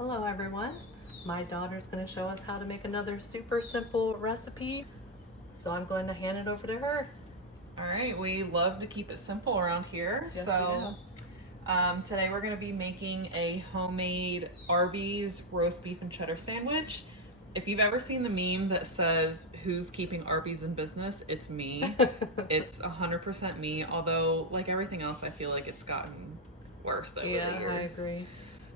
Hello everyone. My daughter's going to show us how to make another super simple recipe. So I'm going to hand it over to her. All right, we love to keep it simple around here. Yes, Today we're going to be making a homemade Arby's roast beef and cheddar sandwich. If you've ever seen the meme that says, "Who's keeping Arby's in business?" It's me. It's 100% me, although like everything else, I feel like it's gotten worse over the years. I agree.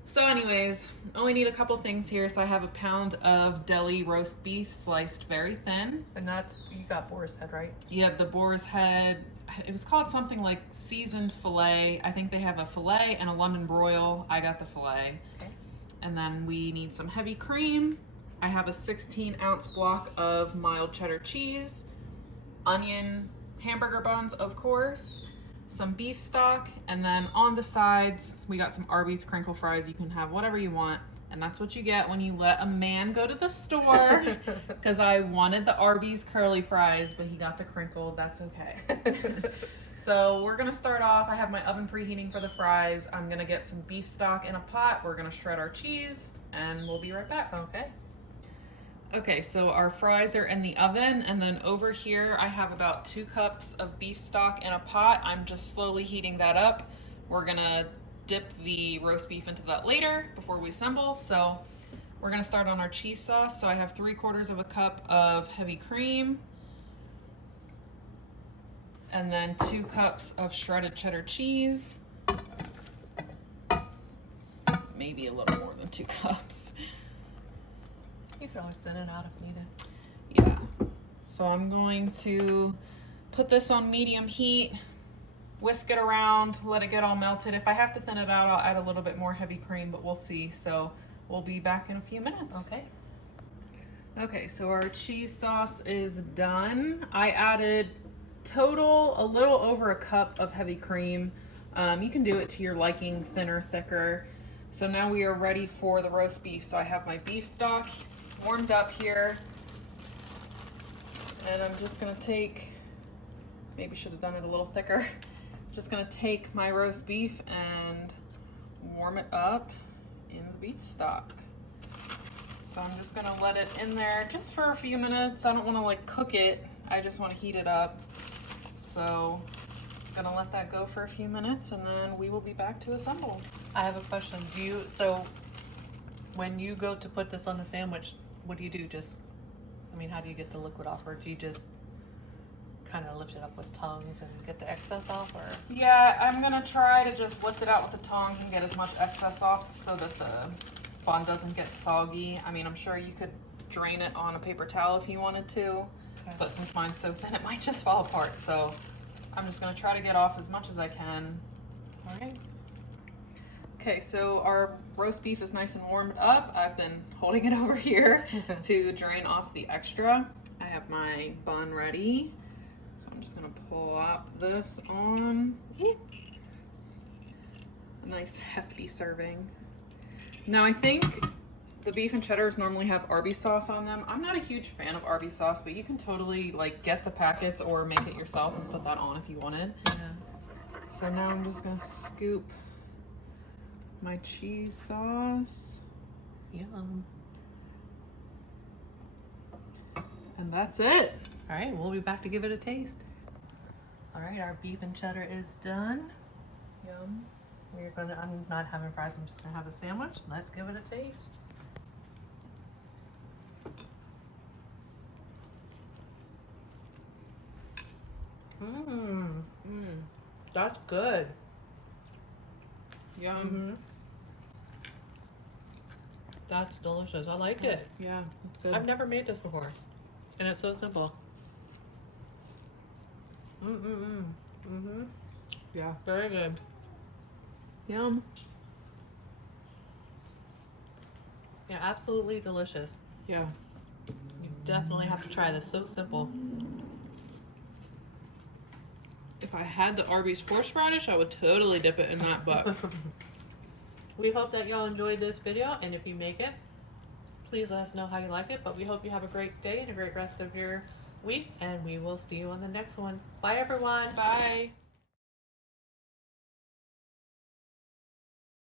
So anyways, only need a couple things here. So I have a pound of deli roast beef sliced very thin. And that's, you got boar's head, right? You have the boar's head. It was called something like seasoned filet. I think they have a filet and a London broil. I got the filet. Okay. And then we need some heavy cream. I have a 16-ounce block of mild cheddar cheese, onion, hamburger buns, of course, some beef stock, and then on the sides, we got some Arby's crinkle fries. You can have whatever you want, and that's what you get when you let a man go to the store, because I wanted the Arby's curly fries, but he got the crinkle. That's okay. So we're gonna start off. I have my oven preheating for the fries. I'm gonna get some beef stock in a pot. We're gonna shred our cheese, and we'll be right back. Okay. Okay, so our fries are in the oven, and then over here I have about 2 cups of beef stock in a pot. I'm just slowly heating that up. We're gonna dip the roast beef into that later before we assemble. So we're gonna start on our cheese sauce. So I have 3/4 of a cup of heavy cream, and then 2 cups of shredded cheddar cheese. Maybe a little more than 2 cups. You can always thin it out if needed. Yeah. So I'm going to put this on medium heat, whisk it around, let it get all melted. If I have to thin it out, I'll add a little bit more heavy cream, but we'll see. So we'll be back in a few minutes. Okay. Okay, so our cheese sauce is done. I added total a little over a cup of heavy cream. You can do it to your liking, thinner, thicker. So now we are ready for the roast beef. So I have my beef stock warmed up here, and I'm just gonna take, maybe should have done it a little thicker. Just gonna take my roast beef and warm it up in the beef stock. So I'm just gonna let it in there just for a few minutes. I don't wanna like cook it, I just wanna heat it up. So I'm gonna let that go for a few minutes, and then we will be back to assemble. I have a question. So when you go to put this on the sandwich, what do you do? How do you get the liquid off? Or do you just kind of lift it up with tongs and get the excess off? Or Yeah, I'm gonna try to just lift it out with the tongs and get as much excess off so that the bun doesn't get soggy. I'm sure you could drain it on a paper towel if you wanted to, okay. But since mine's so thin, it might just fall apart. So I'm just gonna try to get off as much as I can. All right. Okay, so our roast beef is nice and warmed up. I've been holding it over here to drain off the extra. I have my bun ready. So I'm just gonna plop this on. A nice hefty serving. Now I think the beef and cheddars normally have Arby's sauce on them. I'm not a huge fan of Arby's sauce, but you can totally like get the packets or make it yourself and put that on if you wanted. Yeah. So now I'm just gonna scoop my cheese sauce. Yum. And that's it. All right, we'll be back to give it a taste. All right, our beef and cheddar is done. Yum. I'm not having fries, I'm just gonna have a sandwich. Let's give it a taste. That's good. Yum. Mm-hmm. That's delicious. I like it. Yeah, it's good. I've never made this before, and it's so simple. Yeah. Very good. Yum. Yeah, absolutely delicious. Yeah. You definitely have to try this. So simple. If I had the Arby's horseradish, I would totally dip it in that, but We hope that y'all enjoyed this video, and if you make it, please let us know how you like it. But we hope you have a great day and a great rest of your week, and we will see you on the next one. Bye, everyone. bye.